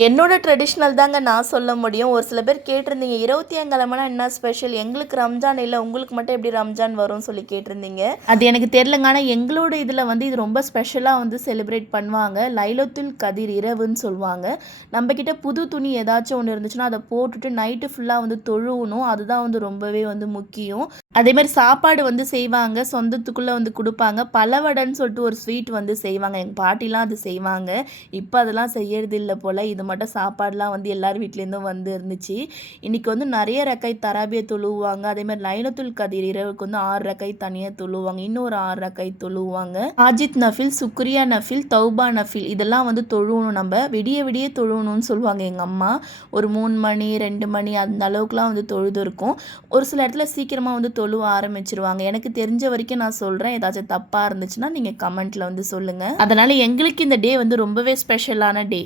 என்னோட ட்ரெடிஷ்னல் தாங்க நான் சொல்ல முடியும். ஒரு சில பேர் கேட்டிருந்தீங்க, 25 என்ன ஸ்பெஷல்? எங்களுக்கு ரம்ஜான் இல்ல, உங்களுக்கு மட்டும் எப்படி ரம்ஜான் வரும்னு சொல்லி கேட்டிருந்தீங்க. அது எனக்கு தெரியலங்க. ஆனா எங்களோட இதில வந்து இது ரொம்ப ஸ்பெஷலா வந்து செலிப்ரேட் பண்ணுவாங்க. லைலத்துல் கதிர் இரவுன்னு சொல்லுவாங்க. நம்மக்கிட்ட புது துணி ஏதாச்சும் ஒண்ணு இருந்துச்சுன்னா, அத போட்டுட்டு நைட்டு ஃபுல்லா வந்து தொழுவணும். அதுதான் வந்து ரொம்பவே வந்து முக்கியம். அதேமாரி சாப்பாடு வந்து செய்வாங்க. சொந்தத்துக்குள்ள வந்து குடுப்பாங்க. பலவடன்னு சொல்லிட்டு ஒரு ஸ்வீட் வந்து செய்வாங்க. எங்க பாட்டிலாம் அது செய்வாங்க. இப்ப அதெல்லாம் செய்யறதில்ல போல. இது மட்டும் சாப்பாடுலாம் வந்து எல்லார் வீட்லேருந்தும் வந்து இருந்துச்சு. இன்னைக்கு வந்து நெறைய ரக்காத் தராபிய தொழுவுவாங்க. அதேமாரி லைலத்துல் கதிர் இரவுக்கு வந்து 6 ரக்காத் தனியா தொழுவுவாங்க. இன்னும் ஒரு 6 ரக்காத் தொழுவுவாங்க. ஹாஜித் நஃபில், சுக்ரியா நஃபில், தௌபா நஃபில் இதெல்லாம் வந்து தொழுவணும் நம்ப. விடிய விடிய தொழுவணும்னு சொல்லுவாங்க எங்க அம்மா. ஒரு 3 மணி, 2 மணி அந்த அளவுக்குலாம் வந்து தொழுது இருக்கும். ஒரு சில இடத்துல சீக்கிரமா வந்து தொழுவ ஆரம்பிச்சுருவாங்க. எனக்கு தெரிஞ்ச வரைக்கும் நான் சொல்றேன். ஏதாச்சும் தப்பா இருந்துச்சுன்னா நீங்க கமெண்ட்ல வந்து சொல்லுங்க. அதனால எங்களுக்கு இந்த டே வந்து ரொம்பவே ஸ்பெஷலான டே.